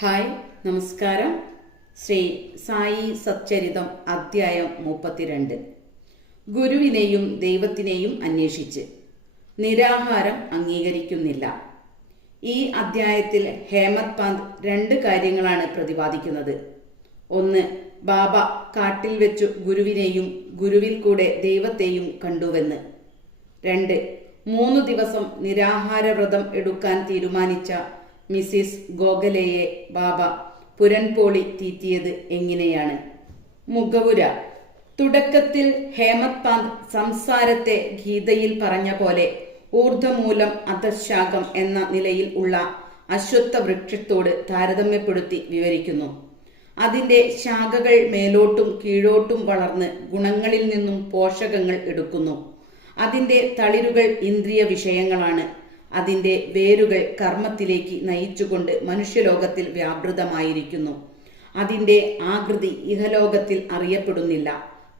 Hi, നമസ്കാരം. ശ്രീ സായി സച്ചരിതം അധ്യായം 32. ഗുരുവിനെയും ദൈവത്തിനെയും അന്വേഷിച്ച്. നിരാഹാരം അംഗീകരിക്കുന്നില്ല. ഈ അധ്യായത്തിൽ ഹേമത് പന്ത് 2 കാര്യങ്ങളാണ് പ്രതിപാദിക്കുന്നത്. ഒന്ന്, ബാബ കാട്ടിൽ വെച്ചു ഗുരുവിനെയും ഗുരുവിൽ കൂടെ ദൈവത്തെയും കണ്ടുവെന്ന്. 2, 3 ദിവസം നിരാഹാരവ്രതം എടുക്കാൻ തീരുമാനിച്ച മിസിസ് ഗോഖലെയെ ബാബ പുരൻപോളി തീറ്റിയത് എങ്ങനെയാണ്. മുഖവുര. തുടക്കത്തിൽ ഹേമത് പന്ത് സംസാരത്തെ ഗീതയിൽ പറഞ്ഞ പോലെ ഊർധ്വമൂലം അധശാഖം എന്ന നിലയിൽ ഉള്ള അശ്വത്ഥ വൃക്ഷത്തോട് താരതമ്യപ്പെടുത്തി വിവരിക്കുന്നു. അതിന്റെ ശാഖകൾ മേലോട്ടും കീഴോട്ടും വളർന്ന് ഗുണങ്ങളിൽ നിന്നും പോഷകങ്ങൾ എടുക്കുന്നു. അതിന്റെ തളിരുകൾ ഇന്ദ്രിയ വിഷയങ്ങളാണ്. അതിന്റെ വേരുകൾ കർമ്മത്തിലേക്ക് നയിച്ചുകൊണ്ട് മനുഷ്യലോകത്തിൽ വ്യാപൃതമായിരിക്കുന്നു. അതിന്റെ ആകൃതി ഇഹലോകത്തിൽ അറിയപ്പെടുന്നില്ല.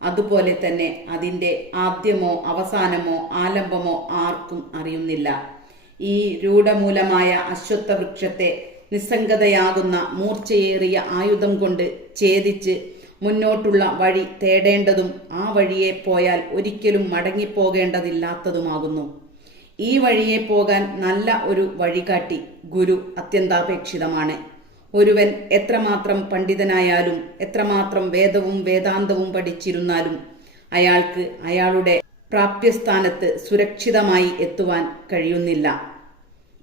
അതുപോലെ തന്നെ അതിന്റെ ആദ്യമോ അവസാനമോ ആലംബമോ ആർക്കും അറിയുന്നില്ല. ഈ രൂഢമൂലമായ അശ്വത്ഥ വൃക്ഷത്തെ നിസ്സംഗതയാകുന്ന മൂർച്ചയേറിയ ആയുധം കൊണ്ട് ഛേദിച്ച് മുന്നോട്ടുള്ള വഴി തേടേണ്ടതും ആ വഴിയെ പോയാൽ ഒരിക്കലും മടങ്ങിപ്പോകേണ്ടതില്ലാത്തതുമാകുന്നു. ഈ വഴിയെ പോകാൻ നല്ല ഒരു വഴികാട്ടി ഗുരു അത്യന്താപേക്ഷിതമാണ്. ഒരുവൻ എത്രമാത്രം പണ്ഡിതനായാലും എത്രമാത്രം വേദവും വേദാന്തവും പഠിച്ചിരുന്നാലും അയാൾക്ക് അയാളുടെ പ്രാപ്യസ്ഥാനത്ത് സുരക്ഷിതമായി എത്തുവാൻ കഴിയുന്നില്ല.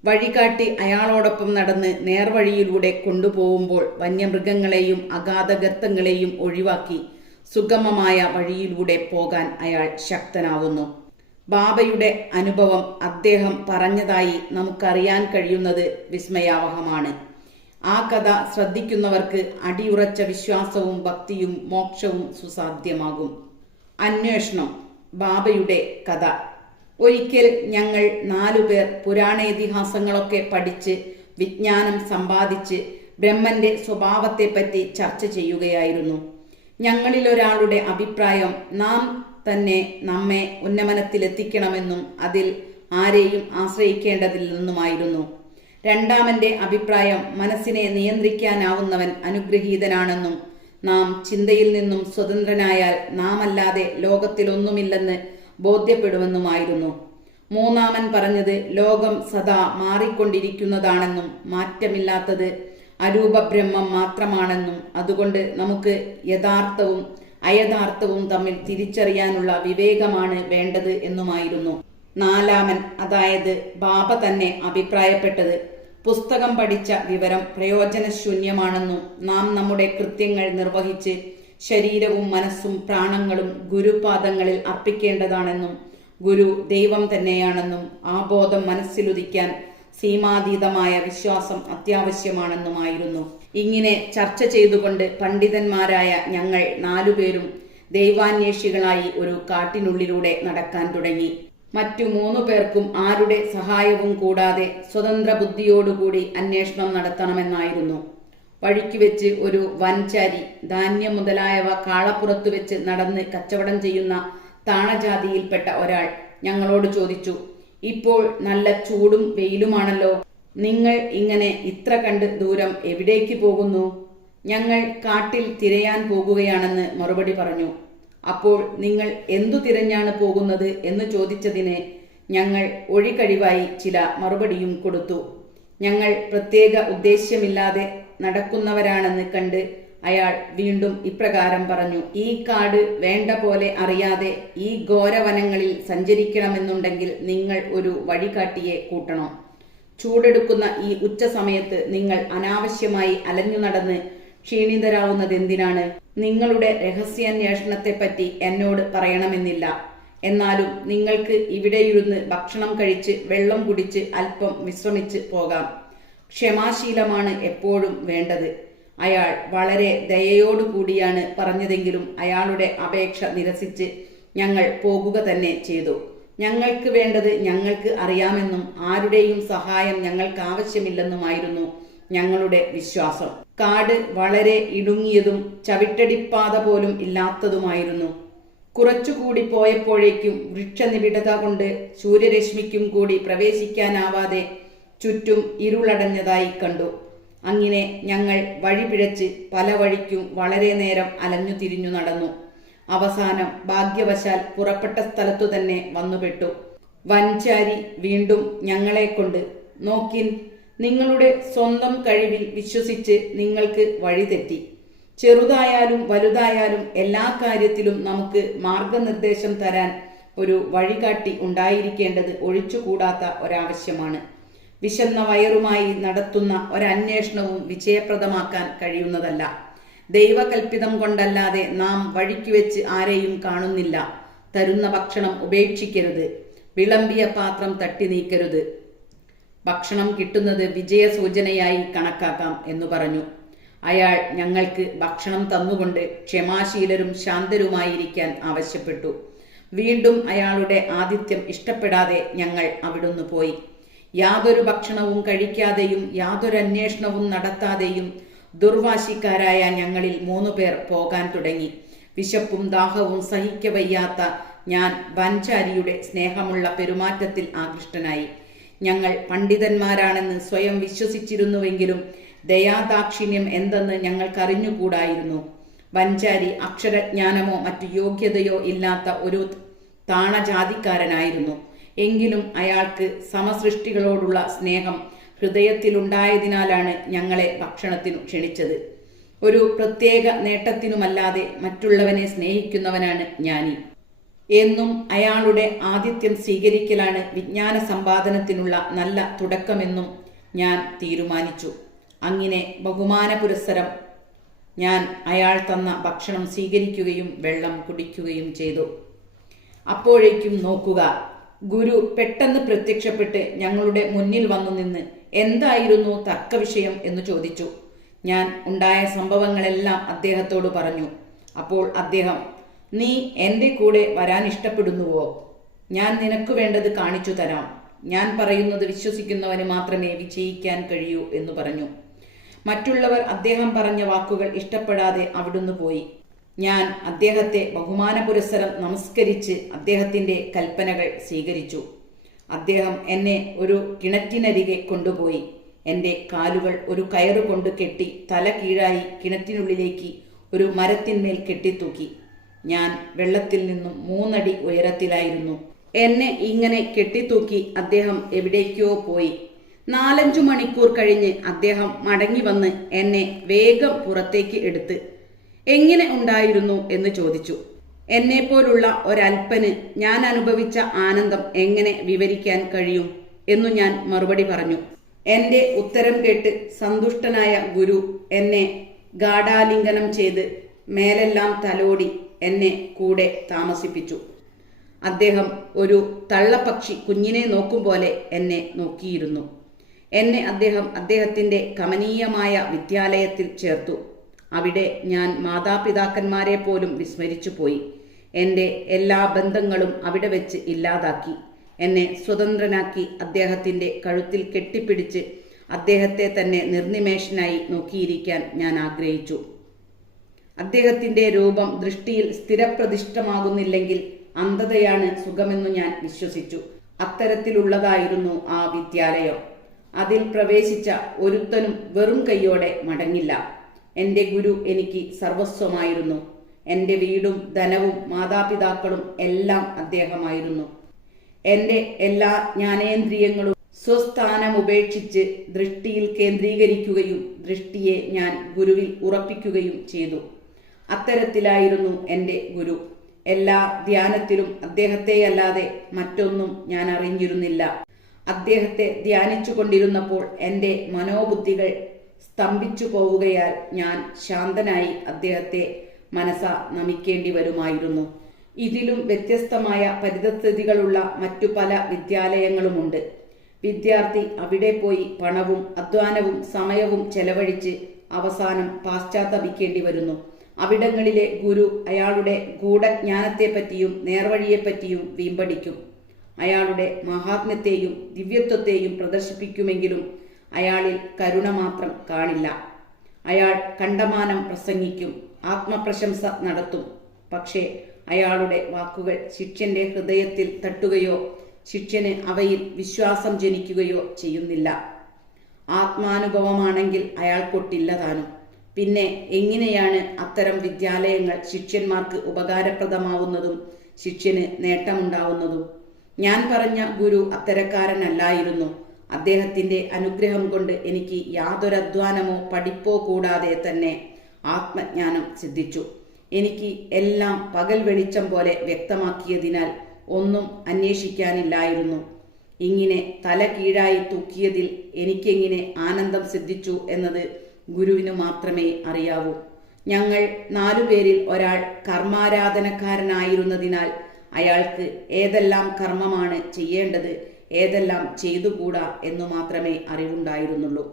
വഴികാട്ടി അയാളോടൊപ്പം നടന്ന് നേർവഴിയിലൂടെ കൊണ്ടുപോകുമ്പോൾ വന്യമൃഗങ്ങളെയും അഗാധഗർത്തങ്ങളെയും ഒഴിവാക്കി സുഗമമായ വഴിയിലൂടെ പോകാൻ അയാൾ ശക്തനാവുന്നു. ബാബയുടെ അനുഭവം അദ്ദേഹം പറഞ്ഞതായി നമുക്കറിയാൻ കഴിയുന്നത് വിസ്മയാവഹമാണ്. ആ കഥ ശ്രദ്ധിക്കുന്നവർക്ക് അടിയുറച്ച വിശ്വാസവും ഭക്തിയും മോക്ഷവും സുസാധ്യമാകും. അന്വേഷണം. ബാബയുടെ കഥ. ഒരിക്കൽ ഞങ്ങൾ 4 പേർ പുരാണേതിഹാസങ്ങളൊക്കെ പഠിച്ച് വിജ്ഞാനം സമ്പാദിച്ച് ബ്രഹ്മന്റെ സ്വഭാവത്തെപ്പറ്റി ചർച്ച ചെയ്യുകയായിരുന്നു. ഞങ്ങളിലൊരാളുടെ അഭിപ്രായം നാം തന്നെ നമ്മെ ഉന്നമനത്തിലെത്തിക്കണമെന്നും അതിൽ ആരെയും ആശ്രയിക്കേണ്ടതില്ലെന്നുമായിരുന്നു. രണ്ടാമന്റെ അഭിപ്രായം മനസ്സിനെ നിയന്ത്രിക്കാനാവുന്നവൻ അനുഗ്രഹീതനാണെന്നും നാം ചിന്തയിൽ നിന്നും സ്വതന്ത്രനായാൽ നാമല്ലാതെ ലോകത്തിലൊന്നുമില്ലെന്ന് ബോധ്യപ്പെടുമെന്നുമായിരുന്നു. മൂന്നാമൻ പറഞ്ഞത് ലോകം സദാ മാറിക്കൊണ്ടിരിക്കുന്നതാണെന്നും മാറ്റമില്ലാത്തത് അരൂപബ്രഹ്മം മാത്രമാണെന്നും അതുകൊണ്ട് നമുക്ക് യഥാർത്ഥവും അയഥാർത്ഥവും തമ്മിൽ തിരിച്ചറിയാനുള്ള വിവേകമാണ് വേണ്ടത് എന്നുമായിരുന്നു. നാലാമൻ, അതായത് ബാബ തന്നെ അഭിപ്രായപ്പെട്ടത് പുസ്തകം പഠിച്ച വിവരം പ്രയോജനശൂന്യമാണെന്നും നാം നമ്മുടെ കൃത്യങ്ങൾ നിർവഹിച്ച് ശരീരവും മനസ്സും പ്രാണങ്ങളും ഗുരുപാദങ്ങളിൽ അർപ്പിക്കേണ്ടതാണെന്നും ഗുരു ദൈവം തന്നെയാണെന്നും ആ ബോധം മനസ്സിലുദിക്കാൻ സീമാതീതമായ വിശ്വാസം അത്യാവശ്യമാണെന്നുമായിരുന്നു. ഇങ്ങനെ ചർച്ച ചെയ്തുകൊണ്ട് പണ്ഡിതന്മാരായ ഞങ്ങൾ 4 പേരും ദൈവാന്വേഷികളായി ഒരു കാട്ടിനുള്ളിലൂടെ നടക്കാൻ തുടങ്ങി. മറ്റു 3 പേർക്കും ആരുടെ സഹായവും കൂടാതെ സ്വതന്ത്ര ബുദ്ധിയോടുകൂടി അന്വേഷണം നടത്തണമെന്നായിരുന്നു. വഴിക്ക് വെച്ച് ഒരു വൻചാരി ധാന്യം മുതലായവ കാളപ്പുറത്തു വെച്ച് നടന്ന് കച്ചവടം ചെയ്യുന്ന താണജാതിയിൽപ്പെട്ട ഒരാൾ ഞങ്ങളോട് ചോദിച്ചു, ഇപ്പോൾ നല്ല ചൂടും വെയിലുമാണല്ലോ, നിങ്ങൾ ഇങ്ങനെ ഇത്ര കണ്ട് ദൂരം എവിടേക്ക് പോകുന്നു? ഞങ്ങൾ കാട്ടിൽ തിരയാൻ പോകുകയാണെന്ന് മറുപടി പറഞ്ഞു. അപ്പോൾ നിങ്ങൾ എന്തു തിരഞ്ഞാണ് പോകുന്നത് എന്ന് ചോദിച്ചതിന് ഞങ്ങൾ ഒഴികഴിവായി ചില മറുപടിയും കൊടുത്തു. ഞങ്ങൾ പ്രത്യേക ഉദ്ദേശ്യമില്ലാതെ നടക്കുന്നവരാണെന്ന് കണ്ട് അയാൾ വീണ്ടും ഇപ്രകാരം പറഞ്ഞു, ഈ കാട് വേണ്ട പോലെ അറിയാതെ ഈ ഘോരവനങ്ങളിൽ സഞ്ചരിക്കണമെന്നുണ്ടെങ്കിൽ നിങ്ങൾ ഒരു വഴികാട്ടിയെ കൂട്ടണം. ചൂടെടുക്കുന്ന ഈ ഉച്ച സമയത്ത് നിങ്ങൾ അനാവശ്യമായി അലഞ്ഞു നടന്ന് ക്ഷീണിതരാവുന്നതെന്തിനാണ്? നിങ്ങളുടെ രഹസ്യാന്വേഷണത്തെപ്പറ്റി എന്നോട് പറയണമെന്നില്ല. എന്നാലും നിങ്ങൾക്ക് ഇവിടെയിരുന്ന് ഭക്ഷണം കഴിച്ച് വെള്ളം കുടിച്ച് അല്പം വിശ്രമിച്ച് പോകാം. ക്ഷമാശീലമാണ് എപ്പോഴും വേണ്ടത്. അയാൾ വളരെ ദയയോടുകൂടിയാണ് പറഞ്ഞതെങ്കിലും അയാളുടെ അപേക്ഷ നിരസിച്ച് ഞങ്ങൾ പോകുക തന്നെ ചെയ്തു. ഞങ്ങൾക്ക് വേണ്ടത് ഞങ്ങൾക്ക് അറിയാമെന്നും ആരുടെയും സഹായം ഞങ്ങൾക്ക് ആവശ്യമില്ലെന്നുമായിരുന്നു ഞങ്ങളുടെ വിശ്വാസം. കാട് വളരെ ഇടുങ്ങിയതും ചവിട്ടടിപ്പാത പോലും ഇല്ലാത്തതുമായിരുന്നു. കുറച്ചുകൂടി പോയപ്പോഴേക്കും വൃക്ഷനിബിഡത കൊണ്ട് സൂര്യരശ്മിക്കും കൂടി പ്രവേശിക്കാനാവാതെ ചുറ്റും ഇരുളടഞ്ഞതായി കണ്ടു. അങ്ങനെ ഞങ്ങൾ വഴി പിഴച്ച് പല വഴിക്കും വളരെ നേരം അലഞ്ഞു തിരിഞ്ഞു നടന്നു. അവസാനം ഭാഗ്യവശാൽ പുറപ്പെട്ട സ്ഥലത്തു തന്നെ വന്നുപെട്ടു. വൻചാരി വീണ്ടും ഞങ്ങളെ കൊണ്ട്, നോക്കിൻ, നിങ്ങളുടെ സ്വന്തം കഴിവിൽ വിശ്വസിച്ച് നിങ്ങൾക്ക് വഴി തെറ്റി. ചെറുതായാലും വലുതായാലും എല്ലാ കാര്യത്തിലും നമുക്ക് മാർഗനിർദ്ദേശം തരാൻ ഒരു വഴികാട്ടി ഉണ്ടായിരിക്കേണ്ടത് ഒഴിച്ചുകൂടാത്ത ഒരാവശ്യമാണ്. വിശന്ന വയറുമായി നടത്തുന്ന ഒരന്വേഷണവും വിജയപ്രദമാക്കാൻ കഴിയുന്നതല്ല. ദൈവകൽപ്പിതം കൊണ്ടല്ലാതെ നാം വഴിക്കുവെച്ച് ആരെയും കാണുന്നില്ല. തരുന്ന ഭക്ഷണം ഉപേക്ഷിക്കരുത്. വിളമ്പിയ പാത്രം തട്ടി നീക്കരുത്. ഭക്ഷണം കിട്ടുന്നത് വിജയസൂചനയായി കണക്കാക്കാം എന്നു പറഞ്ഞു. അയാൾ ഞങ്ങൾക്ക് ഭക്ഷണം തന്നുകൊണ്ട് ക്ഷമാശീലരും ശാന്തരുമായിരിക്കാൻ ആവശ്യപ്പെട്ടു. വീണ്ടും അയാളുടെ ആതിഥ്യം ഇഷ്ടപ്പെടാതെ ഞങ്ങൾ അവിടുന്ന് പോയി. യാതൊരു ഭക്ഷണവും കഴിക്കാതെയും യാതൊരു അന്വേഷണവും നടത്താതെയും ദുർവാശിക്കാരായ ഞങ്ങളിൽ 3 പേർ പോകാൻ തുടങ്ങി. വിശപ്പും ദാഹവും സഹിക്കവയ്യാത്ത ഞാൻ വൻചാരിയുടെ സ്നേഹമുള്ള പെരുമാറ്റത്തിൽ ആകൃഷ്ടനായി. ഞങ്ങൾ പണ്ഡിതന്മാരാണെന്ന് സ്വയം വിശ്വസിച്ചിരുന്നുവെങ്കിലും ദയാദാക്ഷിണ്യം എന്തെന്ന് ഞങ്ങൾക്കറിഞ്ഞുകൂടായിരുന്നു. വൻചാരി അക്ഷരജ്ഞാനമോ മറ്റു യോഗ്യതയോ ഇല്ലാത്ത ഒരു താണജാതിക്കാരനായിരുന്നു. എങ്കിലും അയാൾക്ക് സമസൃഷ്ടികളോടുള്ള സ്നേഹം ഹൃദയത്തിലുണ്ടായതിനാലാണ് ഞങ്ങളെ ഭക്ഷണത്തിനു ക്ഷണിച്ചത്. ഒരു പ്രത്യേക നേട്ടത്തിനുമല്ലാതെ മറ്റുള്ളവനെ സ്നേഹിക്കുന്നവനാണ് ജ്ഞാനി. എന്നും അയാളുടെ ആതിഥ്യം സ്വീകരിക്കലാണ് വിജ്ഞാന സമ്പാദനത്തിനുള്ള നല്ല തുടക്കമെന്നും ഞാൻ തീരുമാനിച്ചു. അങ്ങനെ ബഹുമാന പുരസ്സരം ഞാൻ അയാൾ തന്ന ഭക്ഷണം സ്വീകരിക്കുകയും വെള്ളം കുടിക്കുകയും ചെയ്തു. അപ്പോഴേക്കും നോക്കുക, ഗുരു പെട്ടെന്ന് പ്രത്യക്ഷപ്പെട്ട് ഞങ്ങളുടെ മുന്നിൽ വന്നു നിന്ന് എന്തായിരുന്നു തർക്ക വിഷയം എന്ന് ചോദിച്ചു. ഞാൻ ഉണ്ടായ സംഭവങ്ങളെല്ലാം അദ്ദേഹത്തോട് പറഞ്ഞു. അപ്പോൾ അദ്ദേഹം, നീ എൻ്റെ കൂടെ വരാൻ ഇഷ്ടപ്പെടുന്നുവോ? ഞാൻ നിനക്ക് വേണ്ടത് കാണിച്ചു തരാം. ഞാൻ പറയുന്നത് വിശ്വസിക്കുന്നവന് മാത്രമേ വിജയിക്കാൻ കഴിയൂ എന്ന് പറഞ്ഞു. മറ്റുള്ളവർ അദ്ദേഹം പറഞ്ഞ വാക്കുകൾ ഇഷ്ടപ്പെടാതെ അവിടുന്ന് പോയി. ഞാൻ അദ്ദേഹത്തെ ബഹുമാന പുരസ്സരം നമസ്കരിച്ച് അദ്ദേഹത്തിൻ്റെ കൽപ്പനകൾ സ്വീകരിച്ചു. അദ്ദേഹം എന്നെ ഒരു കിണറ്റിനരികെ കൊണ്ടുപോയി. എൻ്റെ കാലുകൾ ഒരു കയറുകൊണ്ട് കെട്ടി തല കീഴായി കിണറ്റിനുള്ളിലേക്ക് ഒരു മരത്തിന്മേൽ കെട്ടിത്തൂക്കി. ഞാൻ വെള്ളത്തിൽ നിന്നും 3 അടി ഉയരത്തിലായിരുന്നു. എന്നെ ഇങ്ങനെ കെട്ടിത്തൂക്കി അദ്ദേഹം എവിടേക്കോ പോയി. 4-5 മണിക്കൂർ കഴിഞ്ഞ് അദ്ദേഹം മടങ്ങി വന്ന് എന്നെ വേഗം പുറത്തേക്ക് എടുത്ത് എങ്ങനെ ഉണ്ടായിരുന്നു എന്ന് ചോദിച്ചു. എന്നെപ്പോലുള്ള ഒരൽപ്പന് ഞാൻ അനുഭവിച്ച ആനന്ദം എങ്ങനെ വിവരിക്കാൻ കഴിയും എന്നു ഞാൻ മറുപടി പറഞ്ഞു. എൻ്റെ ഉത്തരം കേട്ട് സന്തുഷ്ടനായ ഗുരു എന്നെ ഗാഢാലിംഗനം ചെയ്ത് മേലെല്ലാം തലോടി എന്നെ കൂടെ താമസിപ്പിച്ചു. അദ്ദേഹം ഒരു തള്ളപ്പക്ഷി കുഞ്ഞിനെ നോക്കും പോലെ എന്നെ നോക്കിയിരുന്നു. എന്നെ അദ്ദേഹം അദ്ദേഹത്തിൻ്റെ കമനീയമായ വിദ്യാലയത്തിൽ ചേർത്തു. അവിടെ ഞാൻ മാതാപിതാക്കന്മാരെ പോലും വിസ്മരിച്ചു പോയി. എൻ്റെ എല്ലാ ബന്ധങ്ങളും അവിടെ വെച്ച് ഇല്ലാതാക്കി. എന്നെ സ്വതന്ത്രനാക്കി അദ്ദേഹത്തിൻ്റെ കഴുത്തിൽ കെട്ടിപ്പിടിച്ച് അദ്ദേഹത്തെ തന്നെ നിർനിമേഷനായി നോക്കിയിരിക്കാൻ ഞാൻ ആഗ്രഹിച്ചു. അദ്ദേഹത്തിൻ്റെ രൂപം ദൃഷ്ടിയിൽ സ്ഥിരപ്രതിഷ്ഠമാകുന്നില്ലെങ്കിൽ അന്ധതയാണ് സുഖമെന്നു ഞാൻ വിശ്വസിച്ചു. അത്തരത്തിലുള്ളതായിരുന്നു ആ വിദ്യാലയം. അതിൽ പ്രവേശിച്ച ഒരുത്തനും വെറും കൈയോടെ മടങ്ങില്ല. എൻ്റെ ഗുരു എനിക്ക് സർവസ്വമായിരുന്നു. എൻ്റെ വീടും ധനവും മാതാപിതാക്കളും എല്ലാം അദ്ദേഹമായിരുന്നു. എൻ്റെ എല്ലാ ജ്ഞാനേന്ദ്രിയങ്ങളും സ്വസ്ഥാനമുപേക്ഷിച്ച് ദൃഷ്ടിയിൽ കേന്ദ്രീകരിക്കുകയും ദൃഷ്ടിയെ ഞാൻ ഗുരുവിൽ ഉറപ്പിക്കുകയും ചെയ്തു. അത്തരത്തിലായിരുന്നു എൻ്റെ ഗുരു. എല്ലാ ധ്യാനത്തിലും അദ്ദേഹത്തെയല്ലാതെ മറ്റൊന്നും ഞാൻ അറിഞ്ഞിരുന്നില്ല. അദ്ദേഹത്തെ ധ്യാനിച്ചു കൊണ്ടിരുന്നപ്പോൾ എൻ്റെ മനോബുദ്ധികൾ സ്തംഭിച്ചു പോവുകയാൽ ഞാൻ ശാന്തനായി അദ്ദേഹത്തെ മനസ്സാ നമിക്കേണ്ടി വരുമായിരുന്നു. ഇതിലും വ്യത്യസ്തമായ പരിതസ്ഥിതികളുള്ള മറ്റു പല വിദ്യാലയങ്ങളുമുണ്ട്. വിദ്യാർത്ഥി അവിടെ പോയി പണവും അധ്വാനവും സമയവും ചെലവഴിച്ച് അവസാനം പാശ്ചാത്തപിക്കേണ്ടി വരുന്നു. അവിടങ്ങളിലെ ഗുരു അയാളുടെ ഗൂഢജ്ഞാനത്തെപ്പറ്റിയും നേർവഴിയെപ്പറ്റിയും വീമ്പടിക്കും. അയാളുടെ മഹാത്മ്യത്തെയും ദിവ്യത്വത്തെയും പ്രദർശിപ്പിക്കുമെങ്കിലും അയാളിൽ കരുണ മാത്രം കാണില്ല. അയാൾ കണ്ടമാനം പ്രസംഗിക്കും, ആത്മപ്രശംസ നടത്തും. പക്ഷേ അയാളുടെ വാക്കുകൾ ശിഷ്യന്റെ ഹൃദയത്തിൽ തട്ടുകയോ ശിഷ്യന് അവയിൽ വിശ്വാസം ജനിക്കുകയോ ചെയ്യുന്നില്ല. ആത്മാനുഭവമാണെങ്കിൽ അയാൾക്കൊട്ടില്ല താനും. പിന്നെ എങ്ങനെയാണ് അത്തരം വിദ്യാലയങ്ങൾ ശിഷ്യന്മാർക്ക് ഉപകാരപ്രദമാവുന്നതും ശിഷ്യന് നേട്ടമുണ്ടാവുന്നതും? ഞാൻ പറഞ്ഞ ഗുരു അത്തരക്കാരനല്ലായിരുന്നു. അദ്ദേഹത്തിന്റെ അനുഗ്രഹം കൊണ്ട് എനിക്ക് യാതൊരധ്വാനമോ പഠിപ്പോ കൂടാതെ തന്നെ ആത്മജ്ഞാനം സിദ്ധിച്ചു. എനിക്ക് എല്ലാം പകൽ വെളിച്ചം പോലെ വ്യക്തമാക്കിയതിനാൽ ഒന്നും അന്വേഷിക്കാനില്ലായിരുന്നു. ഇങ്ങനെ തല കീഴായി തൂക്കിയതിൽ എനിക്കെങ്ങനെ ആനന്ദം സിദ്ധിച്ചു എന്നത് ഗുരുവിന് മാത്രമേ അറിയാവൂ. ഞങ്ങൾ 4 പേരിൽ ഒരാൾ കർമാരാധനക്കാരനായിരുന്നതിനാൽ അയാൾക്ക് ഏതെല്ലാം കർമ്മമാണ് ചെയ്യേണ്ടത്, ഏതെല്ലാം ചെയ്തുകൂടാ എന്നു മാത്രമേ അറിവുണ്ടായിരുന്നുള്ളൂ.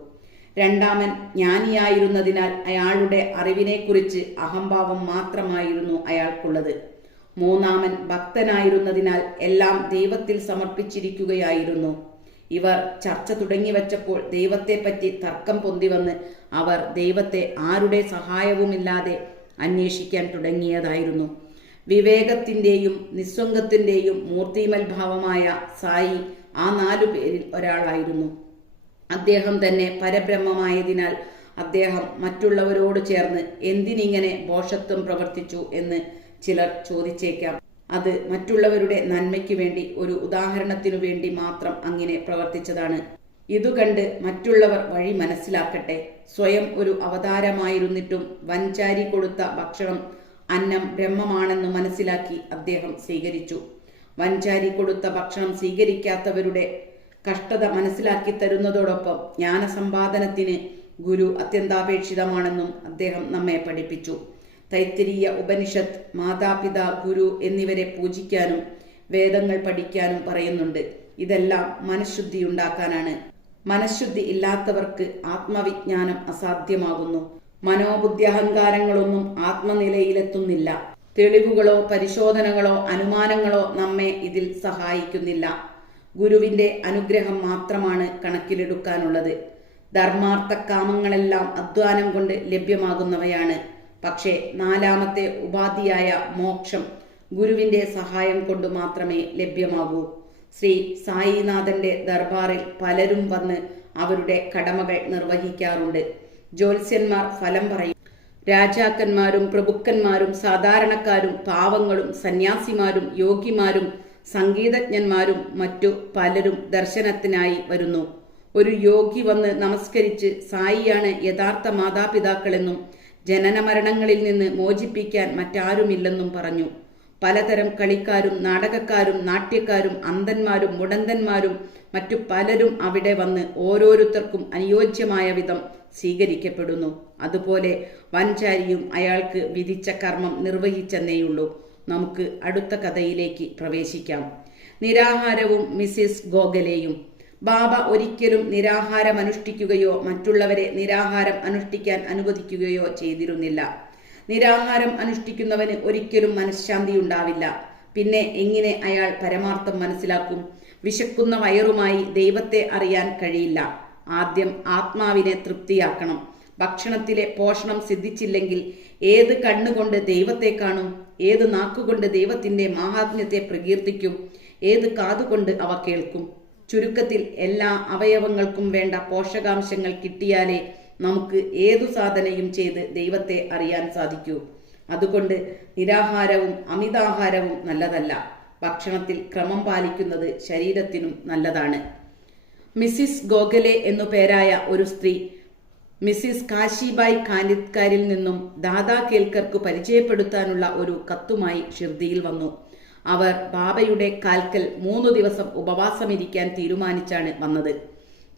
രണ്ടാമൻ ജ്ഞാനിയായിരുന്നതിനാൽ അയാളുടെ അറിവിനെക്കുറിച്ച് അഹംഭാവം മാത്രമായിരുന്നു അയാൾക്കുള്ളത്. മൂന്നാമൻ ഭക്തനായിരുന്നതിനാൽ എല്ലാം ദൈവത്തിൽ സമർപ്പിച്ചിരിക്കുകയായിരുന്നു. ഇവർ ചർച്ച തുടങ്ങിവച്ചപ്പോൾ ദൈവത്തെപ്പറ്റി തർക്കം പൊന്തിവന്ന് അവർ ദൈവത്തെ ആരുടെ സഹായവുമില്ലാതെ അന്വേഷിക്കാൻ തുടങ്ങിയതായിരുന്നു. വിവേകത്തിൻ്റെയും നിസ്വംഗത്തിൻ്റെയും മൂർത്തിമൽഭാവമായ സായി ആ 4 പേരിൽ ഒരാളായിരുന്നു. അദ്ദേഹം തന്നെ പരബ്രഹ്മമായതിനാൽ അദ്ദേഹം മറ്റുള്ളവരോട് ചേർന്ന് എന്തിനിങ്ങനെ ഭോഷത്വം പ്രവർത്തിച്ചു എന്ന് ചിലർ ചോദിച്ചേക്കാം. അത് മറ്റുള്ളവരുടെ നന്മയ്ക്ക് വേണ്ടി, ഒരു ഉദാഹരണത്തിനു വേണ്ടി മാത്രം അങ്ങനെ പ്രവർത്തിച്ചതാണ്. ഇതുകണ്ട് മറ്റുള്ളവർ വഴി മനസ്സിലാക്കട്ടെ. സ്വയം ഒരു അവതാരമായിരുന്നിട്ടും വൻചാരി കൊടുത്ത ഭക്ഷണം അന്നം ബ്രഹ്മമാണെന്ന് മനസ്സിലാക്കി അദ്ദേഹം സ്വീകരിച്ചു. വൻചാരി കൊടുത്ത ഭക്ഷണം സ്വീകരിക്കാത്തവരുടെ കഷ്ടത മനസ്സിലാക്കി തരുന്നതോടൊപ്പം ജ്ഞാനസമ്പാദനത്തിന് ഗുരു അത്യന്താപേക്ഷിതമാണെന്നും അദ്ദേഹം നമ്മെ പഠിപ്പിച്ചു. തൈത്തിരീയ ഉപനിഷത്ത് മാതാപിതാ ഗുരു എന്നിവരെ പൂജിക്കാനും വേദങ്ങൾ പഠിക്കാനും പറയുന്നുണ്ട്. ഇതെല്ലാം മനഃശുദ്ധി ഉണ്ടാക്കാനാണ്. മനഃശുദ്ധി ഇല്ലാത്തവർക്ക് ആത്മവിജ്ഞാനം അസാധ്യമാകുന്നു. മനോബുദ്ധ്യഹങ്കാരങ്ങളൊന്നും ആത്മനിലയിലെത്തുന്നില്ല. തെളിവുകളോ പരിശോധനകളോ അനുമാനങ്ങളോ നമ്മെ ഇതിൽ സഹായിക്കുന്നില്ല. ഗുരുവിന്റെ അനുഗ്രഹം മാത്രമാണ് കണക്കിലെടുക്കാനുള്ളത്. ധർമാർത്ഥ കാമങ്ങളെല്ലാം അധ്വാനം കൊണ്ട് ലഭ്യമാകുന്നവയാണ്. പക്ഷേ 4ാമത്തെ ഉപാധിയായ മോക്ഷം ഗുരുവിന്റെ സഹായം കൊണ്ട് മാത്രമേ ലഭ്യമാകൂ. ശ്രീ സായിനാഥന്റെ ദർബാറിൽ പലരും വന്ന് അവരുടെ കടമകൾ നിർവഹിക്കാറുണ്ട്. ജ്യോത്സ്യന്മാർ ഫലം പറയും. രാജാക്കന്മാരും പ്രഭുക്കന്മാരും സാധാരണക്കാരും പാവങ്ങളും സന്യാസിമാരും യോഗിമാരും സംഗീതജ്ഞന്മാരും മറ്റു പലരും ദർശനത്തിനായി വരുന്നു. ഒരു യോഗി വന്ന് നമസ്കരിച്ച് സായിയാണ് യഥാർത്ഥ മാതാപിതാക്കളെന്നും ജനന മരണങ്ങളിൽ നിന്ന് മോചിപ്പിക്കാൻ മറ്റാരുമില്ലെന്നും പറഞ്ഞു. പലതരം കളിക്കാരും നാടകക്കാരും നാട്യക്കാരും അന്ധന്മാരും മുടന്തന്മാരും മറ്റു പലരും അവിടെ വന്ന് ഓരോരുത്തർക്കും അനുയോജ്യമായ വിധം സ്വീകരിക്കപ്പെടുന്നു. അതുപോലെ വൻചാരിയും അയാൾക്ക് വിധിച്ച കർമ്മം നിർവഹിച്ചെന്നേയുള്ളൂ. നമുക്ക് അടുത്ത കഥയിലേക്ക് പ്രവേശിക്കാം. നിരാഹാരവും മിസ്സിസ് ഗോഖലെയും. ബാബ ഒരിക്കലും നിരാഹാരം അനുഷ്ഠിക്കുകയോ മറ്റുള്ളവരെ നിരാഹാരം അനുഷ്ഠിക്കാൻ അനുവദിക്കുകയോ ചെയ്തിരുന്നില്ല. നിരാഹാരം അനുഷ്ഠിക്കുന്നവന് ഒരിക്കലും മനഃശാന്തി ഉണ്ടാവില്ല. പിന്നെ എങ്ങനെ അയാൾ പരമാർത്ഥം മനസ്സിലാക്കും? വിശക്കുന്ന വയറുമായി ദൈവത്തെ അറിയാൻ കഴിയില്ല. ആദ്യം ആത്മാവിനെ തൃപ്തിയാക്കണം. ഭക്ഷണത്തിലെ പോഷണം സിദ്ധിച്ചില്ലെങ്കിൽ ഏത് കണ്ണുകൊണ്ട് ദൈവത്തെ കാണും? ഏത് നാക്കുകൊണ്ട് ദൈവത്തിന്റെ മാഹാത്മ്യത്തെ പ്രകീർത്തിക്കും? ഏത് കാതുകൊണ്ട് അവ കേൾക്കും? ചുരുക്കത്തിൽ എല്ലാ അവയവങ്ങൾക്കും വേണ്ട പോഷകാംശങ്ങൾ കിട്ടിയാലേ നമുക്ക് ഏതു സാധനയും ചെയ്ത് ദൈവത്തെ അറിയാൻ സാധിക്കൂ. അതുകൊണ്ട് നിരാഹാരവും അമിതാഹാരവും നല്ലതല്ല. ഭക്ഷണത്തിൽ ക്രമം പാലിക്കുന്നത് ശരീരത്തിനും നല്ലതാണ്. മിസ്സിസ് ഗോഖലെ എന്നു പേരായ ഒരു സ്ത്രീ മിസ്സിസ് കാശിബായ് കാനിത്കരിൽ നിന്നും ദാദാ കേൽക്കർക്ക് പരിചയപ്പെടുത്താനുള്ള ഒരു കത്തുമായി ഷിർദിയിൽ വന്നു. അവർ ബാബയുടെ കാൽക്കൽ 3 ദിവസം ഉപവാസമിരിക്കാൻ തീരുമാനിച്ചാണ് വന്നത്.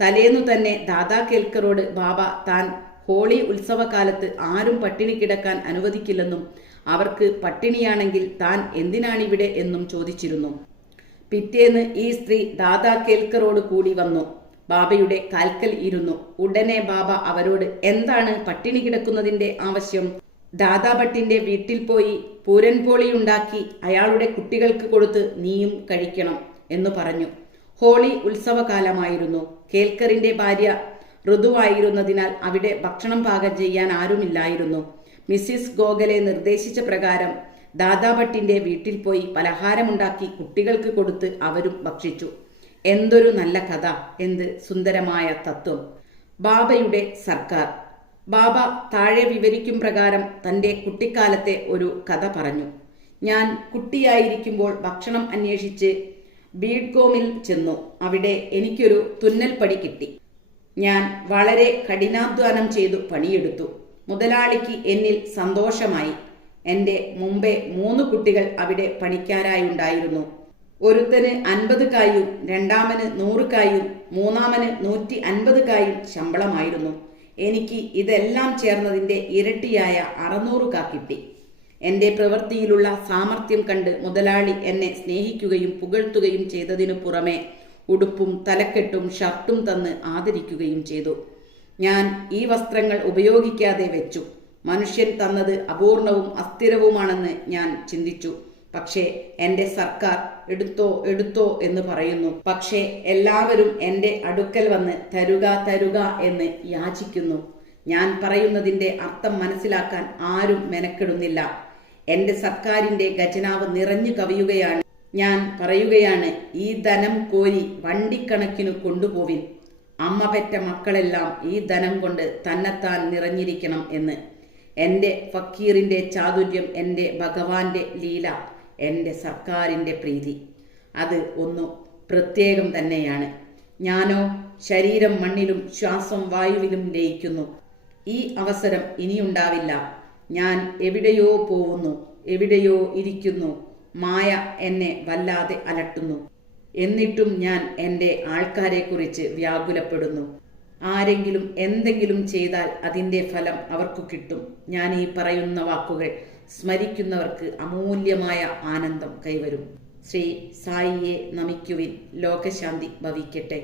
തലേന്നു തന്നെ ദാദാ കേൽക്കറോട് ബാബ താൻ ഹോളി ഉത്സവകാലത്ത് ആരും പട്ടിണി കിടക്കാൻ അനുവദിക്കില്ലെന്നും അവർക്ക് പട്ടിണിയാണെങ്കിൽ താൻ എന്തിനാണിവിടെ എന്നും ചോദിച്ചിരുന്നു. പിറ്റേന്ന് ഈ സ്ത്രീ ദാദാ കേൽക്കറോട് കൂടി വന്നു ബാബയുടെ കാൽക്കൽ ഇരുന്നു. ഉടനെ ബാബ അവരോട് എന്താണ് പട്ടിണി കിടക്കുന്നതിന്റെ ആവശ്യം? ദാദാ ഭട്ടിന്റെ വീട്ടിൽ പോയി പൂരൻപോളി ഉണ്ടാക്കി അയാളുടെ കുട്ടികൾക്ക് കൊടുത്ത് നീയും കഴിക്കണം എന്ന് പറഞ്ഞു. ഹോളി ഉത്സവകാലമായിരുന്നു. കേൽക്കറിന്റെ ഭാര്യ ഋതുവായിരുന്നതിനാൽ അവിടെ ഭക്ഷണം പാകം ചെയ്യാൻ ആരുമില്ലായിരുന്നു. മിസ്സിസ് ഗോഖലെ നിർദ്ദേശിച്ച പ്രകാരം ദാദാ ഭട്ടിന്റെ വീട്ടിൽ പോയി പലഹാരമുണ്ടാക്കി കുട്ടികൾക്ക് കൊടുത്ത് അവരും ഭക്ഷിച്ചു. എന്തൊരു നല്ല കഥ! എന്ത് സുന്ദരമായ തത്വം! ബാബയുടെ സർക്കാർ. ബാബ താഴെ വിവരിക്കും പ്രകാരം തൻ്റെ കുട്ടിക്കാലത്തെ ഒരു കഥ പറഞ്ഞു. ഞാൻ കുട്ടിയായിരിക്കുമ്പോൾ ഭക്ഷണം അന്വേഷിച്ച് ബീഡ്കോമിൽ ചെന്നു. അവിടെ എനിക്കൊരു തുന്നൽപ്പടി കിട്ടി. ഞാൻ വളരെ കഠിനാധ്വാനം ചെയ്തു പണിയെടുത്തു. മുതലാളിക്ക് എന്നിൽ സന്തോഷമായി. എൻ്റെ മുമ്പേ 3 കുട്ടികൾ അവിടെ പണിക്കാരായുണ്ടായിരുന്നു. ഒരുത്തന് 50 കായും, രണ്ടാമന് 100 കായും, മൂന്നാമന് 150 കായും ശമ്പളമായിരുന്നു. എനിക്ക് ഇതെല്ലാം ചേർന്നതിൻ്റെ ഇരട്ടിയായ 600 കാ കിട്ടി. എൻ്റെ പ്രവൃത്തിയിലുള്ള സാമർഥ്യം കണ്ട് മുതലാളി എന്നെ സ്നേഹിക്കുകയും പുകഴ്ത്തുകയും ചെയ്തതിനു പുറമെ ഉടുപ്പും തലക്കെട്ടും ഷർട്ടും തന്ന് ആദരിക്കുകയും ചെയ്തു. ഞാൻ ഈ വസ്ത്രങ്ങൾ ഉപയോഗിക്കാതെ വെച്ചു. മനുഷ്യൻ തന്നത് അപൂർണവും അസ്ഥിരവുമാണെന്ന് ഞാൻ ചിന്തിച്ചു. പക്ഷേ എൻ്റെ സർക്കാർ എടുത്തോ എടുത്തോ എന്ന് പറയുന്നു. പക്ഷേ എല്ലാവരും എൻ്റെ അടുക്കൽ വന്ന് തരുക തരുക എന്ന് യാചിക്കുന്നു. ഞാൻ പറയുന്നതിൻ്റെ അർത്ഥം മനസ്സിലാക്കാൻ ആരും മെനക്കെടുന്നില്ല. എൻ്റെ സർക്കാരിൻ്റെ ഖജനാവ് നിറഞ്ഞു കവിയുകയാണ്. ഞാൻ പറയുകയാണ്, ഈ ധനം കോരി വണ്ടിക്കണക്കിനു കൊണ്ടുപോവിൻ. അമ്മ പെറ്റ മക്കളെല്ലാം ഈ ധനം കൊണ്ട് തന്നെത്താൻ നിറഞ്ഞിരിക്കണം എന്ന്. എൻ്റെ ഫക്കീറിൻ്റെ ചാതുര്യം, എൻ്റെ ഭഗവാന്റെ ലീല, എൻ്റെ സർക്കാരിൻ്റെ പ്രീതി, അത് ഒന്നു പ്രത്യേകം തന്നെയാണ്. ഞാനോ ശരീരം മണ്ണിലും ശ്വാസം വായുവിലും ലയിക്കുന്നു. ഈ അവസരം ഇനിയുണ്ടാവില്ല. ഞാൻ എവിടെയോ പോവുന്നു, എവിടെയോ ഇരിക്കുന്നു. മായ എന്നെ വല്ലാതെ അലട്ടുന്നു. എന്നിട്ടും ഞാൻ എൻ്റെ ആൾക്കാരെക്കുറിച്ച് വ്യാകുലപ്പെടുന്നു. ആരെങ്കിലും എന്തെങ്കിലും ചെയ്താൽ അതിൻ്റെ ഫലം അവർക്കു കിട്ടും. ഞാൻ ഈ പറയുന്ന വാക്കുകൾ സ്മരിക്കുന്നവർക്ക് അമൂല്യമായ ആനന്ദം കൈവരും. ശ്രീ സായിയെ നമിക്കുവിൻ. ലോകശാന്തി ഭവിക്കട്ടെ.